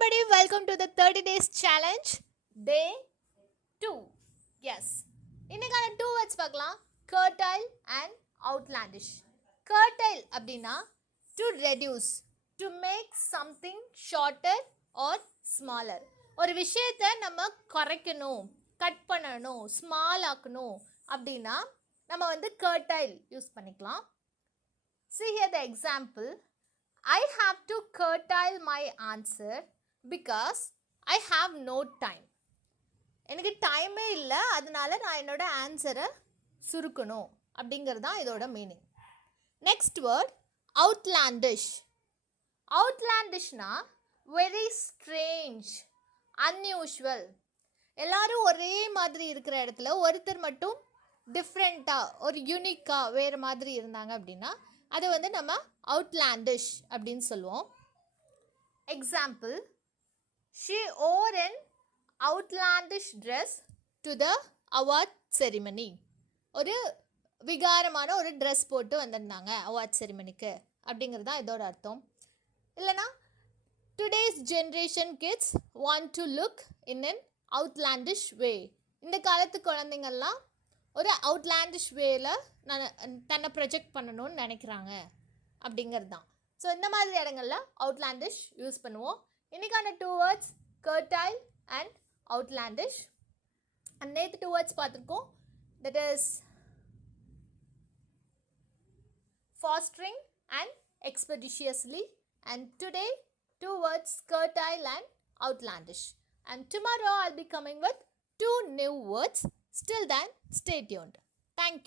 everybody, welcome to the 30 days challenge day 2. Yes, இன்னைக்கான 2 words பார்க்கலாம். Curtail and outlandish. Curtail அப்படின்னா to reduce, to make something shorter or smaller. ஒரு விஷயத்தை நம்ம குறைக்கணும், கட் பண்ணணும், ஸ்மால் ஆக்கணும் அப்படின்னா நம்ம வந்து curtail யூஸ் பண்ணிக்கலாம். See here the example. I have to curtail my answer because I have no time. எனக்கு டைமே இல்லை, அதனால நான் என்னோட ஆன்சரை சுருக்கணும் அப்படிங்கிறது தான் இதோட மீனிங். Next word outlandish. அவுட்லாண்டிஷ்னா வெரி ஸ்ட்ரேஞ்ச், அன்யூஷுவல். எல்லாரும் ஒரே மாதிரி இருக்கிற இடத்துல ஒருத்தர் மட்டும் டிஃப்ரெண்ட்டாக ஒரு யூனிக்காக வேறு மாதிரி இருந்தாங்க அப்படின்னா அதை வந்து நம்ம அவுட்லாண்டிஷ் அப்படின்னு சொல்லுவோம். Example, she wore an outlandish dress to the award ceremony. ஒரு விகாரமான ஒரு ட்ரெஸ் போட்டு வந்திருந்தாங்க அவார்ட் செரிமனிக்கு அப்படிங்கிறது தான் இதோட அர்த்தம். இல்லைனா today's generation kids want to look in an outlandish வே. இந்த காலத்து குழந்தைங்கள்லாம் ஒரு அவுட்லாண்டிஷ் வேல தன்னை ப்ரொஜெக்ட் பண்ணணும்னு நினைக்கிறாங்க அப்படிங்கிறது தான். ஸோ இந்த மாதிரி இடங்களில் அவுட்லாண்டிஷ் யூஸ் பண்ணுவோம். இன்றைக்கான 2 வேர்ட்ஸ் curtail அண்ட் அவுட்லாண்டிஷ். அண்ட் நேற்று 2 வேர்ட்ஸ் பார்த்துருக்கோம், that is fostering and expeditiously, and today 2 words curtail and outlandish, and tomorrow I'll be coming with 2 new words. Till then, stay tuned. Thank you.